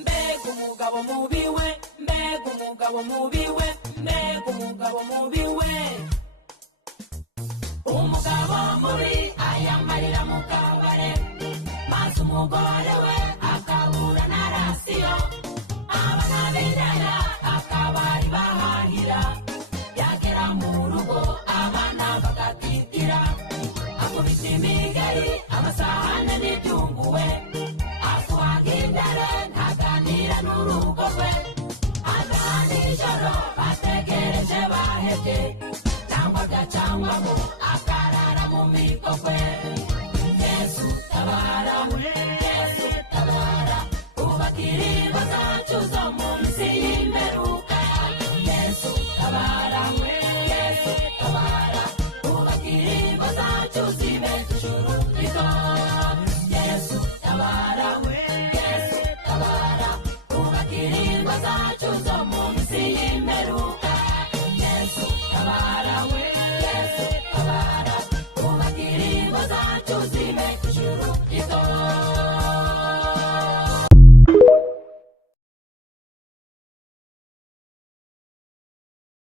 mbega umugabo mubiwe, mbega umugabo mubiwe, mbega umugabo mubiwe. Umugabo mubi ayamarira mu kabare, maze umugore we akabura na rasiyo, abana b'indaya akabari bahahira, yagera mu rugo abana bagatitira, akubita imigeri amasahane n'ibyunguwe, afuhaga indere ntaganira n'urugo rwe, agaha nijoro bategereje bahebye, cyangwa agacangwamo akarara mu mikokwe. Yesu tabara